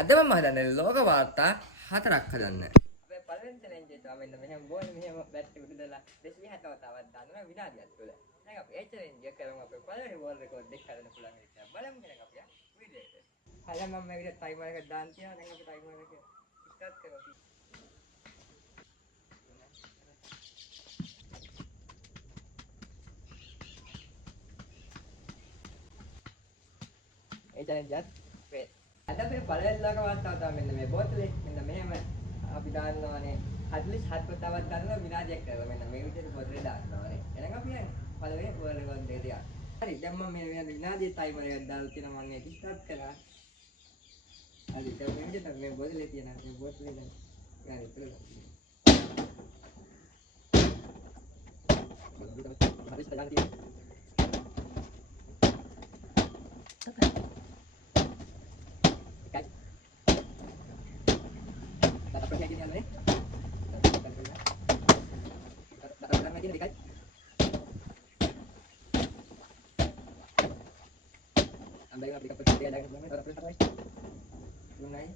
අද මම හදන්නේ ලෝක වාර්තා 4ක් හදන්න. අපේ පළවෙනි චැලෙන්ජ් එක තමයි මෙන්න මෙහෙම බෝල් මෙහෙම බැට් එක උඩ දාලා 260ව තවත් දානවා විනාඩියක් තුල. දැන් අපි ඒ චැලෙන්ජ් එක කරමු අපේ පළවෙනි බෝල් රෙකෝඩ් එක හදන්න පුළුවන් විදිහට. බලමු කෙනෙක් අපි වීඩියෝ එක. හරියට මම මේ විදිහට ටයිමර් එකක් දාන්න තියනවා. දැන් අපි ටයිමර් එක ස්ටාර්ට් කරමු. ඒ චැලෙන්ජ් එක ෆේල්. අද අපේ පළවෙනි ලෝක වාර්තාව තමයි මෙන්න මේ බෝතලේ මෙන්න මෙහෙම අපි දාන්නවානේ 47ව තවත් දානවා විනාඩියක් කරලා මෙන්න මේ විදිහට බෝතලේ දාන්නවානේ. එහෙනම් අපි යන්නේ පළවෙනි බෝල් රෙකෝඩ් එක තියන්න. හරි දැන් මම මේ විනාඩිය ටයිමර් එකක් දාලා තියෙනවා මම ඒක ස්ටාර්ට් කරා. හරි දැන් මේ විදිහට මේ බෝතලේ තියෙන මේ බෝතලේ දැන් ගානේ ඉතල. හරි ස්ටාර්ට් කරලා ambil aplikasi dia dari mana orang pertama tunai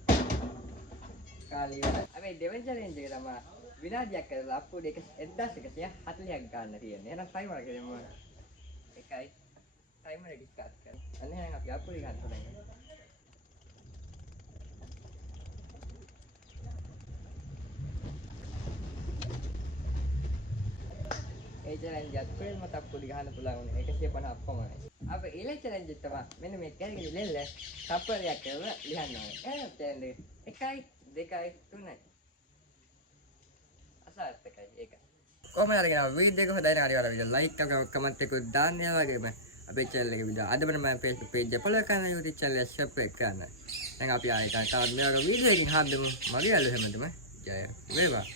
kali අපි දෙවෙනි චැලෙන්ජ් එක තමයි විනාඩියක් කරලා අප්ලෝඩ් එක 1140ක් ගන්න තියෙන්නේ. එහෙනම් ටයිමර් එක දෙමු. එකයි ටයිමර් එක ස්ටාර්ට් කරමු. අන්න එහෙනම් අපි අප්ලෝඩ් ගන්න පුළුවන්. ඒ චැලෙන්ජ් එක ෆිල්ම් මත අප්ලෝඩ් ගන්න පුළුවන් උනේ 150ක් පමණයි. අපි ඊළඟ චැලෙන්ජ් එක තමයි මෙන්න මේ කැරගෙන ලෙල්ල තප්පරයක් කරලා ලියන්න ඕනේ. එහෙනම් චැලෙන්ජ් එක 1 2 3 අසාර්ථකයි ඒක. කොහොමද අරගෙන වීඩියෝ එක හොඳයි නම් අනිවාර්යයෙන් වීඩියෝ ලයික් කරලා කමෙන්ට් එකක් දාන්න ඒ වගේම අපේ channel එකේ වීඩියෝ අදම මම Facebook page එක follow කරන්න YouTube channel එක subscribe කරන්න. දැන් අපි ආයෙත් තවත් මේ වගේ වීඩියෝ එකකින් හම්බෙමු. මගේ අලුත් හැමදෙම ජය වේවා.